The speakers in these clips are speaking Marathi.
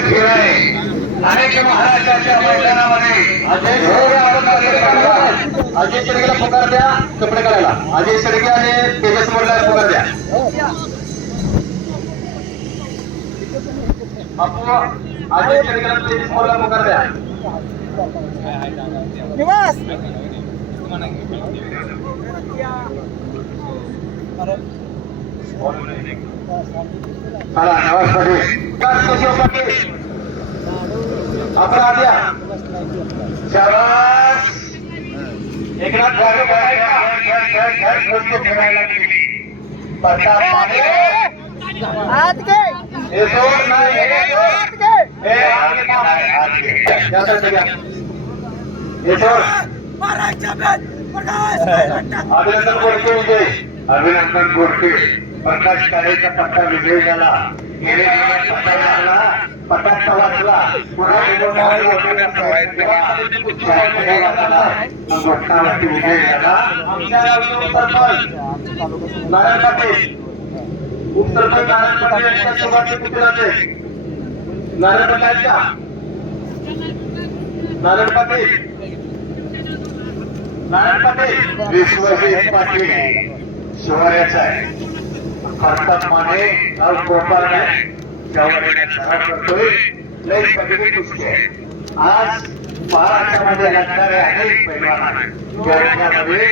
खेळ आहे अनेक महाराष्ट्राच्या मैदानामध्ये अजय अजय शेडगेला पुकार द्या कपडे करायला अजय शेडगे आणि तेजस मोडला पुकार द्या अजय शेडगेला तेजस मोडला पुकार द्या निवास. नवाज पाटील आपण आद्या शाबास एकनाथ घागे फिरायला गेली हे हे हे. हे. अभिनंदन गोडके विजय अभिनंदन गोरखे प्रकाश काळेचा पट्टा विजय झाला. गेल्या पट्टा लागला. पटाचा वाचला पुन्हा केला. घटनावरती विजय झाला. नारायण पाटील. उपसरपंच नारायण पाटील यांच्या सोबतचे पुतळाचे नारायण पाटलांच्या नारायण पाटील. नारायण पाटील. विश्वजित पाटील. आहे. करतात माने करतोय. लय कुस्ती आहे. आज महाराष्ट्रामध्ये लागणारे अनेक पैलवान आहेत ज्यांच्यामध्ये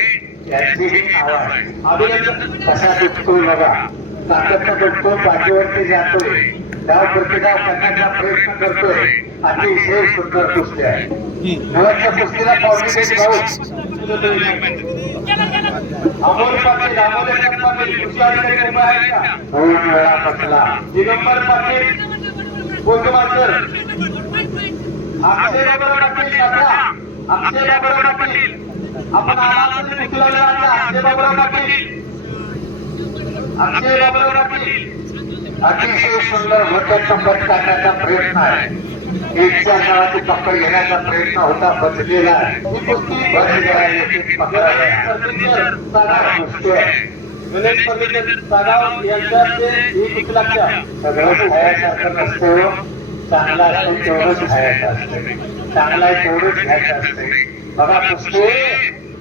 यांचीही आहे अभिनंदन. कसा दुखतोय बघा. ताकद दुखतो पाठीवरती जातोय. त्या प्रतिडाव करण्याचा प्रयत्न करतोय अतिशय सुंदर कुस्ती आहे. मुलाच्या कुस्तीला पॉझिटिव्ह अमोल पाटील पाटील उभा का? दोन वेळा बसला दिगंबर पाटील अक्षय बाबर पाटील दादा अक्षय पाटील. आपण आवाज कुठला अक्षय बाबा पाटील. अक्षय बाबा पाटील. अतिशय सुंदर घटक संपर्क करण्याचा प्रयत्न आहे एकच्या नावाची पकड घेण्याचा प्रयत्न होता बदलेला आहे ही कुस्ती बदलेला आहे, याची पकड आहे. सागाव कुस्ती आहे. विनय फर्निचर सागाव यांच्याचे ही कुस्ती लागते. सगळं खायासारखं नसतं. चांगला असतो तेवढंच खायचं असतं चांगला आहे तेवढंच घ्यायचं असतं बघा कुस्ती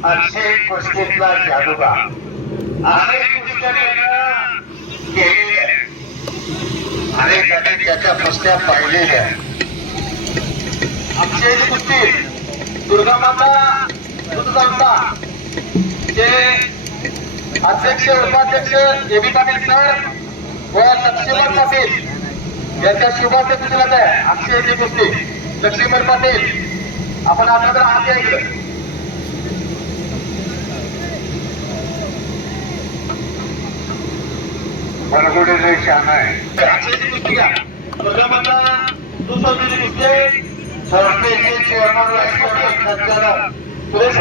अक्षय कुस्तीतला जादूगा अनेक कुस्त्या त्यानं केलेल्या आहेत. अनेकांनी त्याच्या पुस्त्या पाहिलेल्या आहेत. अक्षयची कुस्ती दुर्गा माता दूध संस्था जे अध्यक्ष उपाध्यक्ष ए बी पाटील सर व लक्ष्मण पाटील यांच्या शुभाचे कुस्तीला आहे अक्षयची कुस्ती लक्ष्मण पाटील आपण आता तर आत इकडे बनगुडे लय छान आहे संस्थेचे चेअरमन संचालक सुरेश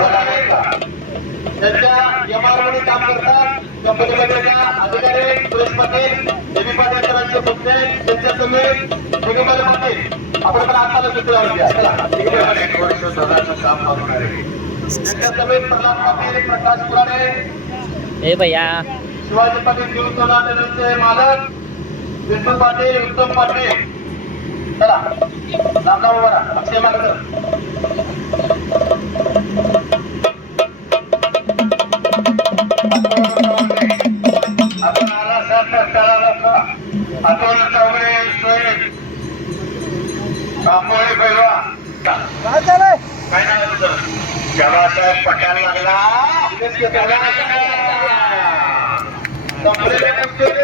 त्यांच्या काम करतात कंपनीमध्ये अधिकारी सुरेश पाटील देवी पुतणे त्यांच्या समेत दिगंबर पाटील आपण पण वर्ष काम बघणारे त्यांच्या समेत प्रल्हाद पाटील प्रकाश पुराणे हे भैया शिवाजी पाटील चॅनलचे मालक विष्णू पाटील उत्तम पाटील. चला उभा राहा. अक्षय आपण आला सात तळाला का सोयरे कांबोळे पैलवा काय झालंय काय तुझं जवासाहेब पटायला लागला. कंपनीने कुस्ती